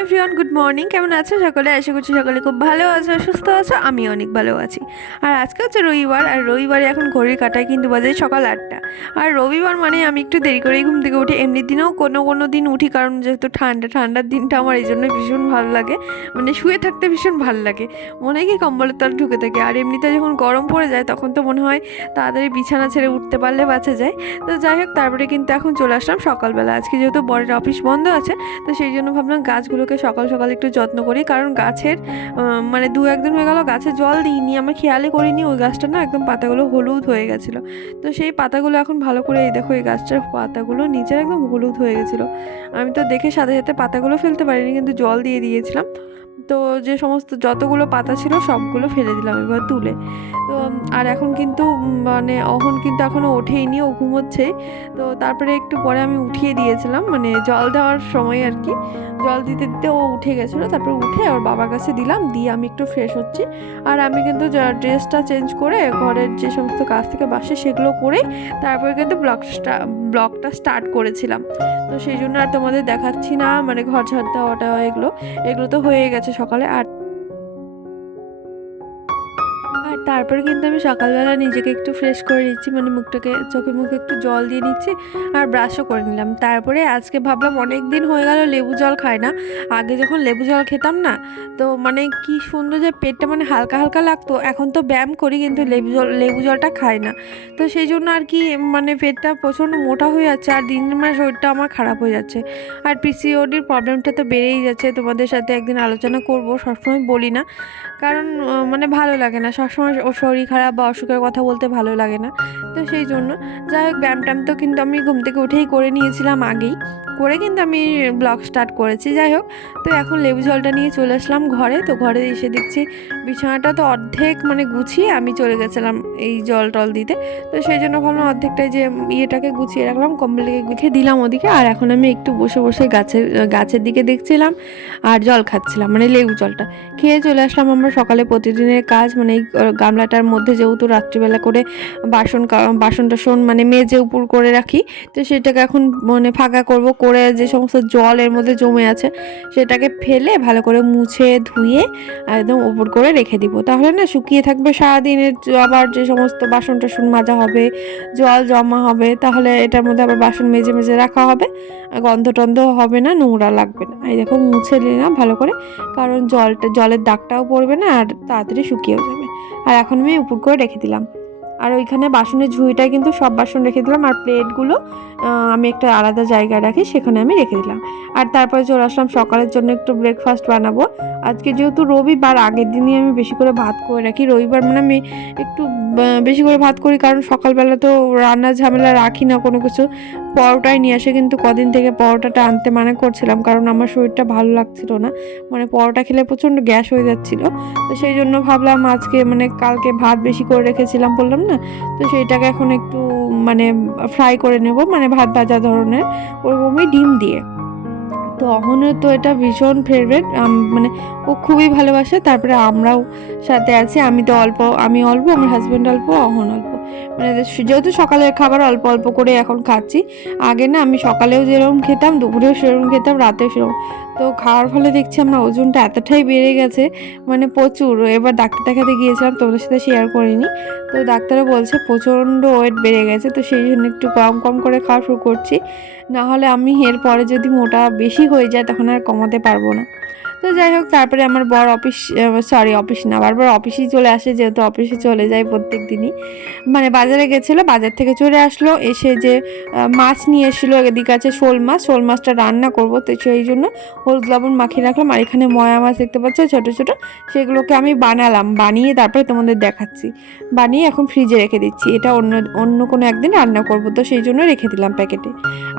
Everyone, good morning. কেমন আছো সকলে? আশা করছি সকলে খুব ভালো আছো সুস্থ আছো আমি অনেক ভালো আছি। আর আজকে হচ্ছে রবিবার, আর রবিবারে এখন ঘড়ির কাটায় কিন্তু বাজে সকাল আটটা। আর রবিবার মানে আমি একটু দেরি করেই ঘুম থেকে উঠি। এমনি দিনেও কোনো কোনো দিন উঠি, কারণ যেহেতু ঠান্ডা ঠান্ডার দিনটা আমার এই জন্য ভীষণ ভালো লাগে। মানে শুয়ে থাকতে ভীষণ ভালো লাগে। মনে হয় কি কম্বলের তল ঢুকে থাকে। আর এমনিতে যখন গরম পড়ে যায়, তখন তো মনে হয় তাড়াতাড়ি বিছানা ছেড়ে উঠতে পারলে বাঁচা যায়। তো যাই হোক, তারপরে কিন্তু এখন চলে আসলাম সকালবেলা। আজকে যেহেতু বরের অফিস বন্ধ আছে, তো সেই জন্য ভাবলাম গাছগুলোকে সকাল সকাল একটু যত্ন করি। কারণ গাছের মানে দু একদিন হয়ে গেল গাছে জল দিইনি আমার খেয়ালে করিনি ওই গাছটা না একদম পাতাগুলো হলুদ হয়ে গেছিল। তো সেই পাতাগুলো এখন ভালো করে এই দেখো এই গাছটার পাতাগুলো নিচে একদম হলুদ হয়ে গেছিল। আমি তো দেখে সাথে সাথে পাতাগুলো ফেলতে পারিনি, কিন্তু জল দিয়ে দিয়েছিলাম। তো যে সমস্ত যতগুলো পাতা ছিল সবগুলো ফেলে দিলাম এবার তুলে। তো, আর এখন কিন্তু মানে অহন কিন্তু এখনও ওঠেইনি, ও ঘুমোচ্ছেই তো তারপরে একটু পরে আমি উঠিয়ে দিয়েছিলাম মানে জল দেওয়ার সময় আর কি। জল দিতে দিতে ও উঠে গেছিল, তারপর উঠে ওর বাবার কাছে দিলাম, দিয়ে আমি একটু ফ্রেশ হচ্ছি। আর আমি কিন্তু ড্রেসটা চেঞ্জ করে ঘরের যে সমস্ত কাজ থেকে বাসে সেগুলো করে তারপরে কিন্তু ব্লগটা ব্লগটা স্টার্ট করেছিলাম। তো সেই জন্য আর তোমাদের দেখাচ্ছি না মানে ঘর ঝাড় দেওয়াটা এগুলো এগুলো তো হয়ে গেছে সকালে আর তারপরে কিন্তু আমি সকালবেলা নিজেকে একটু ফ্রেশ করে নিচ্ছি মানে মুখটাকে চোখে মুখে একটু জল দিয়ে নিচ্ছি আর ব্রাশও করে নিলাম। তারপরে আজকে ভাবলাম অনেক দিন হয়ে গেল লেবু জল খাই না। আগে যখন লেবু জল খেতাম না, তো মানে কি সুন্দর যে পেটটা মানে হালকা হালকা লাগতো। এখন তো ব্যায়াম করি কিন্তু লেবু জল, লেবু জলটা খাই না। তো সেই জন্য আর কি মানে পেটটা প্রচণ্ড মোটা হয়ে যাচ্ছে আর দিন মানে শরীরটা আমার খারাপ হয়ে যাচ্ছে। আর পিসিওডির প্রবলেমটা তো বেড়েই যাচ্ছে। তোমাদের সাথে একদিন আলোচনা করব, সবসময় বলি না। কারণ মানে ভালো লাগে না। সবসময় ও শরীর খারাপ বা অসুখের কথা বলতে ভালো লাগে না। তো সেই জন্য যাই হোক ব্যায়াম তো কিন্তু আমি ঘুম থেকে উঠেই করে নিয়েছিলাম আগেই। করে কিন্তু আমি ব্লগ স্টার্ট করেছি, যাই হোক। তো এখন লেবু জলটা নিয়ে চলে আসলাম ঘরে, তো ঘরে এসে দেখছি বিছানাটা তো অর্ধেক মানে গুছিয়ে আমি চলে গেছিলাম এই জল টল দিতে। তো সেই জন্য ভাবলাম অর্ধেকটা যে ইয়েটাকে গুছিয়ে রাখলাম, কম্বলটাকে গুছিয়ে দিলাম ওদিকে। আর এখন আমি একটু বসে বসে গাছের গাছের দিকে দেখছিলাম আর জল খাচ্ছিলাম মানে লেবু জলটা। খেয়ে চলে আসলাম আমরা সকালে প্রতিদিনের কাজ মানে এই গামলাটার মধ্যে যেহেতু রাত্রিবেলা করে বাসন বাসন টাসন মানে মেজে উপর করে রাখি, তো সেটাকে এখন মানে ফাঁকা করব, করে যে সমস্ত জল এর মধ্যে জমে আছে সেটাকে ফেলে ভালো করে মুছে ধুয়ে একদম উপর করে রেখে দিব। তাহলে না শুকিয়ে থাকবে সারাদিনের আবার যে সমস্ত বাসন টাসন মাজা হবে, জল জমা হবে, তাহলে এটার মধ্যে আবার বাসন মেজে মেজে রাখা হবে। আর গন্ধ টন্ধ হবে না, নোংরা লাগবে না। এই দেখো মুছে নিলাম ভালো করে, কারণ জলটা, জলের দাগটাও পড়বে না আর তাড়াতাড়ি শুকিয়েও যাবে। আর এখন আমি উপর করে রেখে দিলাম। আর ওইখানে বাসনের ঝুঁইটায় কিন্তু সব বাসন রেখে দিলাম আর প্লেটগুলো আমি একটা আলাদা জায়গায় রাখি, সেখানে আমি রেখে দিলাম। আর তারপরে চলে আসলাম সকালের জন্য একটু ব্রেকফাস্ট বানাবো। আজকে যেহেতু রবিবার, আগের দিনই আমি বেশি করে ভাত করে রাখি। রবিবার মানে আমি একটু বেশি করে ভাত করি, কারণ সকালবেলা তো রান্নার ঝামেলা রাখি না কোনো কিছু। পরোটাই নিয়ে আসে, কিন্তু কদিন থেকে পরোটাটা আনতে মানা করছিলাম, কারণ আমার শরীরটা ভালো লাগছিল না। মানে পরোটা খেলে প্রচণ্ড গ্যাস হয়ে যাচ্ছিল। তো সেই জন্য ভাবলাম আজকে মানে কালকে ভাত বেশি করে রেখেছিলাম বললাম না, তো সেইটাকে এখন একটু মানে ফ্রাই করে নেব মানে ভাত ভাজা ধরনের। ওরকমই ডিম দিয়ে। তো অহনের তো এটা ভীষণ ফেভারেট মানে ও খুবই ভালোবাসে, তারপরে আমরাও সাথে আছি, আমি তো অল্প, আমি অল্প, আমার হাজব্যান্ড অল্প, অহন অল্প। মানে যেহেতু সকালের খাবার অল্প অল্প করে এখন খাচ্ছি, আগে না আমি সকালেও যেরকম খেতাম, দুপুরেও সেরকম খেতাম, রাতেও সেরকম। তো খাওয়ার ফলে দেখছি আমার ওজনটা এতটাই বেড়ে গেছে মানে প্রচুর। এবার ডাক্তার দেখাতে গিয়েছিলাম, তোমাদের সাথে শেয়ার করিনি। তো ডাক্তারও বলছে প্রচণ্ড ওয়েট বেড়ে গেছে, তো সেই জন্য একটু কম কম করে খাওয়া শুরু করছি। না হলে আমি এরপরে যদি মোটা বেশি হয়ে যায়, তখন আর কমাতে পারব না। তো যাই হোক, তারপরে আমার বর অফিস সরি অফিস না, বারবার অফিসেই চলে আসে, যেহেতু অফিসে চলে যায় প্রত্যেক দিনই মানে বাজারে গেছিল, বাজার থেকে চলে আসলো, এসে যে মাছ নিয়ে এসেছিল এদিকে আছে শোল মাছ, শোল মাছটা রান্না করব, তো সেই জন্য হলুদ লবণ মাখিয়ে রাখলাম, আর এখানে ময়া মাছ দেখতে পাচ্ছ, ছোটো ছোটো, সেগুলোকে আমি বানালাম, বানিয়ে তারপরে তোমাদের দেখাচ্ছি। বানিয়ে এখন ফ্রিজে রেখে দিচ্ছি, এটা অন্য অন্য কোনো একদিন রান্না করব, তো সেই জন্য রেখে দিলাম প্যাকেটে।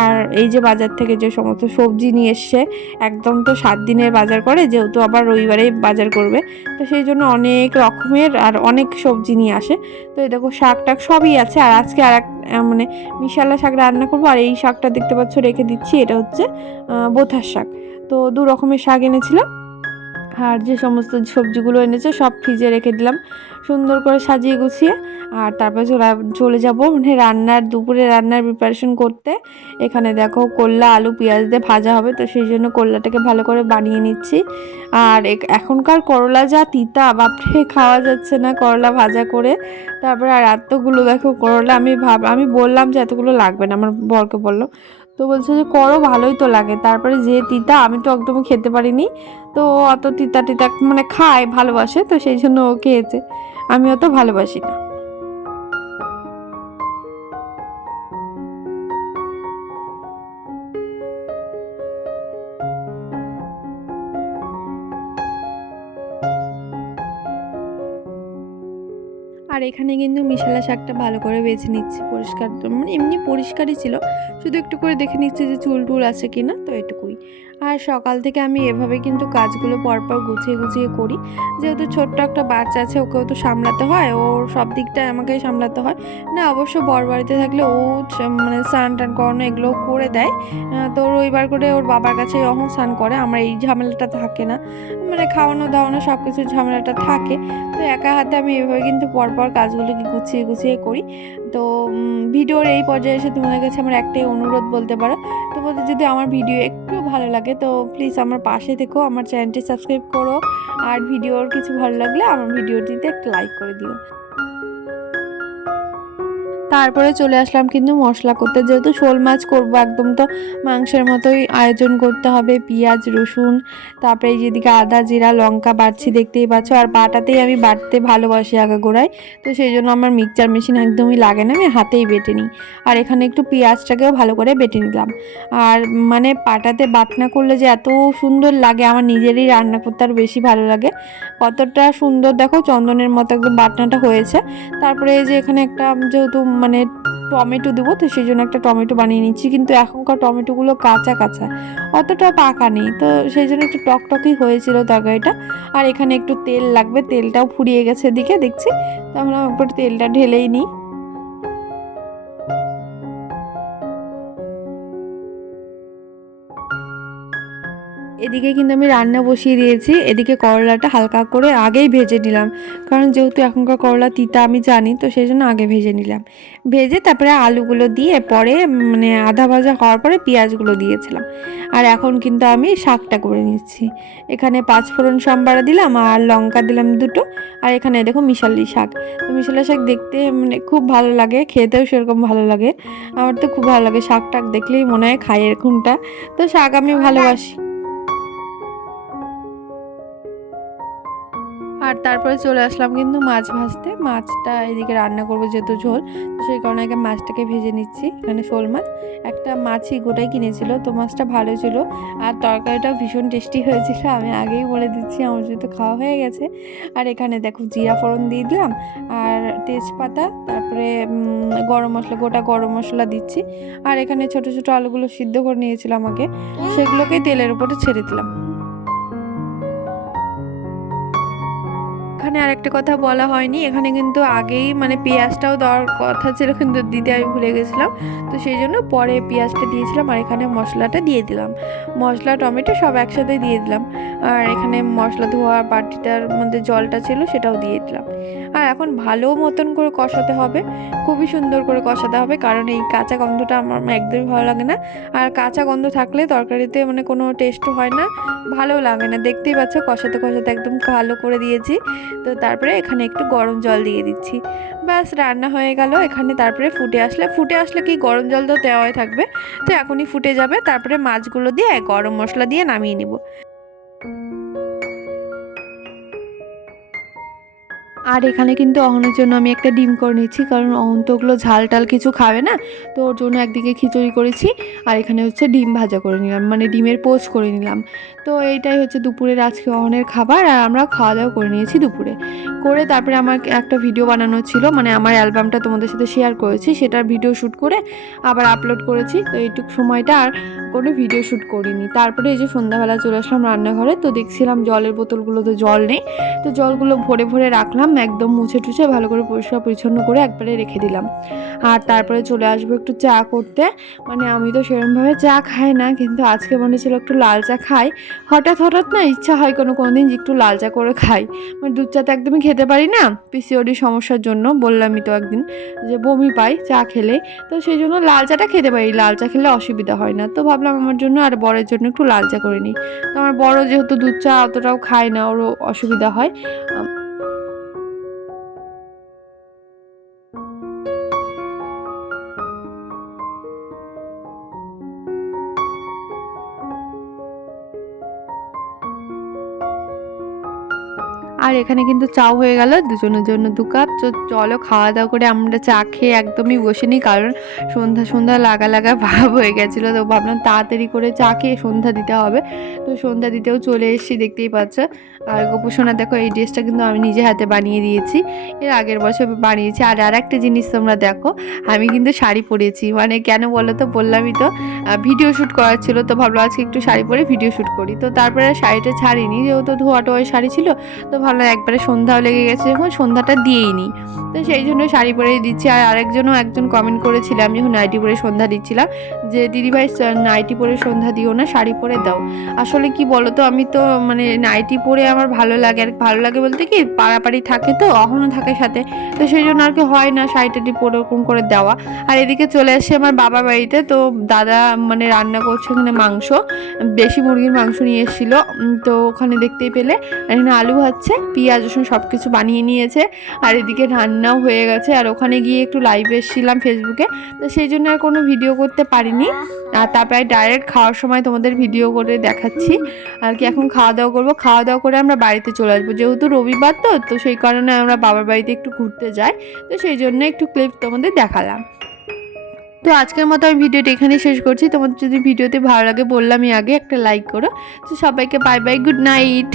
আর এই যে বাজার থেকে যে সমস্ত সবজি নিয়ে এসছে, একদম তো সাত দিনের বাজার করে, যেহেতু আবার রবিবারে বাজার করবে। তো সেই জন্য অনেক রকমের আর অনেক সবজি নিয়ে আসে। তো এই দেখো শাক টাক সবই আছে। আর আজকে আর এক মানে মিশালা শাক রান্না করব। আর এই শাকটা দেখতে পাচ্ছ রেখে দিচ্ছি। এটা হচ্ছে বোথার শাক। তো দু রকমের শাক এনেছিলাম। আর যে সমস্ত সবজিগুলো এনেছে সব ফ্রিজে রেখে দিলাম। সুন্দর করে সাজিয়ে গুছিয়ে। আর তারপরে চলে চলে যাব মানে রান্নার, দুপুরে রান্নার প্রিপারেশন করতে। এখানে দেখো করলা আলু, পেঁয়াজ দিয়ে ভাজা হবে, তো সেই জন্য করলাটাকে ভালো করে বানিয়ে নিচ্ছি। আর এখনকার করলা যা তিতা, বাপরে, খাওয়া যাচ্ছে না করলা ভাজা করে। তারপরে আর এতগুলো দেখো করলা, আমি ভাব, আমি বললাম যে এতগুলো লাগবে না, আমার বরকে বলল। তো বলছে যে, করো, ভালোই তো লাগে। তারপরে যে তিতা, আমি তো একদমই খেতে পারিনি। তো অত তিতা টিতা মানে খায়, ভালোবাসে, তো সেই জন্য ও খেয়েছে। আমি অত ভালোবাসি না। এখানে কিন্তু মিশালা শাকটা ভালো করে বেছে নিচ্ছি পরিষ্কার মানে এমনি পরিষ্কারই ছিল। শুধু একটু করে দেখে নিচ্ছি যে চুল টুল আছে কি না তো এটুকুই। আর সকাল থেকে আমি এভাবে কিন্তু কাজগুলো পরপর গুছিয়ে গুছিয়ে করি। যেহেতু ছোট্ট একটা বাচ্চা আছে, ওকেও তো সামলাতে হয় ওর সব দিকটাই আমাকেই সামলাতে হয়। না, অবশ্য বর বাড়িতে থাকলে ও মানে স্নান টান করানো এগুলো করে দেয়। তো রবিবার করে ওর বাবার কাছে যখন স্নান করে, আমার এই ঝামেলাটা থাকে না। মানে খাওয়ানো, দাওয়ানো সব কিছুর ঝামেলাটা থাকে। তো একা হাতে আমি এভাবে কিন্তু পরপর কাজগুলোকে গুছিয়ে গুছিয়ে করি। তো ভিডিওর এই পর্যায়ে এসে তোমাদের কাছে আমার একটাই অনুরোধ বলতে পারো। তোমাদের যদি আমার ভিডিও একটু ভালো লাগে, তো প্লিজ আমার পাশে থেকো, আমার চ্যানেলটি সাবস্ক্রাইব করো। আর ভিডিওর কিছু ভালো লাগলে আমার ভিডিওটিতে একটা লাইক করে দিও। তারপরে চলে আসলাম কিন্তু মশলা করতে। যেহেতু শোল মাছ করব, একদম তো মাংসের মতোই আয়োজন করতে হবে। পেঁয়াজ, রসুন, তারপরে এই যেদিকে আদা, জিরা, লঙ্কা বাড়ছি, দেখতেই পাচ্ছ। আর বাটাতেই আমি বাটতে ভালোবাসি আগাগোড়ায় তো সেই জন্য আমার মিক্সচার মেশিন একদমই লাগে না, আমি হাতেই বেটে নিই। আর এখানে একটু পেঁয়াজটাকেও ভালো করে বেটে নিলাম। আর মানে পাটাতে বাটনা করলে যে এত সুন্দর লাগে, আমার নিজেরই রান্না করতে আর বেশি ভালো লাগে। কতটা সুন্দর, দেখো চন্দনের মতো একদম বাটনাটা হয়েছে। তারপরে এই যে এখানে একটা, যেহেতু মানে টমেটো দেবো, তো সেই জন্য একটা টমেটো বানিয়ে নিচ্ছি। কিন্তু এখনকার টমেটোগুলো কাঁচা কাঁচা অতটা পাকা নেই। তো সেই জন্য একটু টকটকই হয়েছিল তরকারিটা। আর এখানে একটু তেল লাগবে, তেলটাও ফুরিয়ে গেছে এদিকে, দেখছি। তো আমরা উপর তেলটা ঢেলেই নিই। এদিকে কিন্তু আমি রান্না বসিয়ে দিয়েছি। এদিকে করলাটা হালকা করে আগেই ভেজে নিলাম। কারণ যেহেতু এখনকার করলা তিতা আমি জানি, তো সেই জন্য আগে ভেজে নিলাম। ভেজে তারপরে আলুগুলো দিয়ে পরে মানে আধা ভাজা হওয়ার পরে পেঁয়াজগুলো দিয়েছিলাম। আর এখন কিন্তু আমি শাকটা করে নিচ্ছি। এখানে পাঁচ ফোড়ন সম্বারা দিলাম আর লঙ্কা দিলাম দুটো। আর এখানে দেখো মিশালি শাক। তো মিশালি শাক দেখতে মানে খুব ভালো লাগে, খেতেও সেরকম ভালো লাগে। আমার তো খুব ভালো লাগে শাক টাক দেখলেই মনে হয় খাই এরকমটা তো শাক আমি ভালোবাসি। আর তারপরে চলে আসলাম কিন্তু মাছ ভাজতে। মাছটা এদিকে রান্না করব যেহেতু ঝোল, তো সেই কারণে আগে মাছটাকে ভেজে নিচ্ছি, এখানে শোল মাছ। একটা মাছই গোটাই কিনেছিল, তো মাছটা ভালো ছিল আর তরকারিটা ভীষণ টেস্টি হয়েছিল, আমি আগেই বলে দিচ্ছি, আমার যেহেতু খাওয়া হয়ে গেছে। আর এখানে দেখো জিরা ফোড়ন দিয়ে দিলাম, আর তেজপাতা, তারপরে গরম মশলা, গোটা গরম মশলা দিচ্ছি। আর এখানে ছোট ছোট আলুগুলো সিদ্ধ করে নিয়েছিলাম আমাকে সেগুলোকেই তেলের উপরে ছেড়ে দিলাম। এখানে আরেকটা কথা বলা হয়নি। এখানে কিন্তু আগেই মানে পেঁয়াজটাও দেওয়ার কথা ছিল, কিন্তু দিতে আমি ভুলে গেছিলাম। তো সেই জন্য পরে পেঁয়াজটা দিয়েছিলাম আর এখানে মশলাটা দিয়ে দিলাম। মশলা, টমেটো সব একসাথে দিয়ে দিলাম। আর এখানে মশলা ধোয়া বাটিটার মধ্যে জলটা ছিল সেটাও দিয়ে দিলাম। আর এখন ভালো মতন করে কষাতে হবে। খুবই সুন্দর করে কষাতে হবে, কারণ এই কাঁচা গন্ধটা আমার একদমই ভালো লাগে না। আর কাঁচা গন্ধ থাকলে তরকারিতে মানে কোনো টেস্টও হয় না, ভালো লাগে না। দেখতেই পাচ্ছ, কষাতে কষাতে একদম ভালো করে দিয়েছি। তো তারপরে এখানে একটু গরম জল দিয়ে দিচ্ছি। ব্যাস, রান্না হয়ে গেল। এখানে তারপরে ফুটে আসলে ফুটে আসলে কি গরম জল তো দেওয়াই থাকবে। তো এখনই ফুটে যাবে। তারপরে মাছগুলো দিয়ে গরম মশলা দিয়ে নামিয়ে নিব। আর এখানে কিন্তু অহনের জন্য আমি একটা ডিম করে নিচ্ছি কারণ অহন তো ওগুলো ঝাল টাল কিছু খাবে না। তো ওর জন্য একদিকে খিচুড়ি করেছি, আর এখানে হচ্ছে ডিম ভাজা করে নিলাম মানে ডিমের পোচ করে নিলাম। তো এইটাই হচ্ছে দুপুরের আজকে অহনের খাবার, আর আমরা খাওয়া দাওয়া করে নিয়েছি দুপুরে। করে তারপরে আমার একটা ভিডিও বানানো ছিল মানে আমার অ্যালবামটা তোমাদের সাথে শেয়ার করেছি, সেটার ভিডিও শ্যুট করে আবার আপলোড করেছি, তো এইটুক সময়টা আর কোনো ভিডিও শ্যুট করিনি। তারপরে এই যে সন্ধ্যাবেলা চলে আসলাম রান্নাঘরে, তো দেখছিলাম জলের বোতলগুলোতে জল নেই, তো জলগুলো ভরে ভরে রাখলাম একদম মুছে টুছে ভালো করে পরিষ্কার পরিচ্ছন্ন করে একবারে রেখে দিলাম। আর তারপরে চলে আসব একটু চা করতে। মানে আমি তো সেরকমভাবে চা খাই না, কিন্তু আজকে মনে ছিল একটু লাল চা খাই। হঠাৎ হঠাৎ না ইচ্ছা হয় কোনো কোনো দিন একটু লাল চা করে খাই। মানে দুধ চা তো একদমই খেতে পারি না, পিসিওডি সমস্যার জন্য বললামই তো একদিন যে বমি পাই চা খেলে। তো সেই জন্য লাল চাটা খেতে পারি, লাল চা খেলে অসুবিধা হয় না। তো ভাবলাম আমার জন্য আর বরের জন্য একটু লাল চা করে নিই। তো আমার বড় যেহেতু দুধ চা অতটাও খায় না, ওরও অসুবিধা হয়। আর এখানে কিন্তু চাও হয়ে গেল, দুজনের জন্য দু কাপ। চলো খাওয়া দাওয়া করে আমরা চা খেয়ে একদমই বসে নিই, কারণ সন্ধ্যা সন্ধ্যা লাগা লাগা ভাব হয়ে গেছিল, তো ভাবলাম তাড়াতাড়ি করে চা খেয়ে সন্ধ্যা দিতে হবে। তো সন্ধ্যা দিতেও চলে এসেছি, দেখতেই পাচ্ছ। আর গোপুসোনা, দেখো এই ড্রেসটা কিন্তু আমি নিজে হাতে বানিয়ে দিয়েছি। এর আগের বছর বানিয়েছি। আর আর একটা জিনিস তোমরা দেখো, আমি কিন্তু শাড়ি পরেছি। মানে কেন বলো তো, বললামই তো ভিডিও শ্যুট করার ছিল, তো ভাবলাম আজকে একটু শাড়ি পরে ভিডিও শ্যুট করি। তো তারপরে শাড়িটা ছাড়িনি, যেহেতু ধোয়া টোয়া শাড়ি ছিল, তো ভাবলাম একবারে সন্ধ্যাও লেগে গেছে যখন সন্ধ্যাটা দিয়েই নিই তো সেই জন্য শাড়ি পরেই দিচ্ছি, আর আরেকজনও একজন কমেন্ট করেছিলাম যখন নাইটি পরে সন্ধ্যা দিচ্ছিলাম, যে, দিদিভাই নাইটি পরে সন্ধ্যা দিও না, শাড়ি পরে দাও। আসলে কি বলো তো আমি তো মানে নাইটি পরে আমার ভালো লাগে, আর ভালো লাগে বলতে কি পাড়াপাড়ি থাকে তো অহনও থাকে সাথে। তো সেই জন্য আর কি হয় না শাড়িটাটি পরে ওরকম করে দেওয়া। আর এদিকে চলে আসছে আমার বাবা বাড়িতে, তো দাদা মানে রান্না করছে ওখানে মাংস দেশি মুরগির মাংস নিয়ে এসেছিল তো ওখানে দেখতেই পেলে এখানে আলু হচ্ছে পেঁয়াজ, রসুন সব কিছু বানিয়ে নিয়েছে। আর এদিকে রান্নাও হয়ে গেছে। আর ওখানে গিয়ে একটু লাইভে এসেছিলাম ফেসবুকে তো সেই জন্য আর কোনো ভিডিও করতে পারিনি। আর তারপরে ডাইরেক্ট খাওয়ার সময় তোমাদের ভিডিও করে দেখাচ্ছি। আর কি এখন খাওয়া দাওয়া করব। খাওয়া দাওয়া করে আমরা বাড়িতে চলে আসব। যেহেতু রবিবার তো তো সেই কারণে আমরা বাবার বাড়িতে একটু ঘুরতে যাই। তো সেই জন্য একটু ক্লিপ তোমাদের দেখালাম। তো আজকের মতো আমি ভিডিওটা এখানেই শেষ করছি। তোমাদের যদি ভিডিওতে ভালো লাগে বললামই আগে একটা লাইক করো। তো সবাইকে বাই বাই গুড নাইট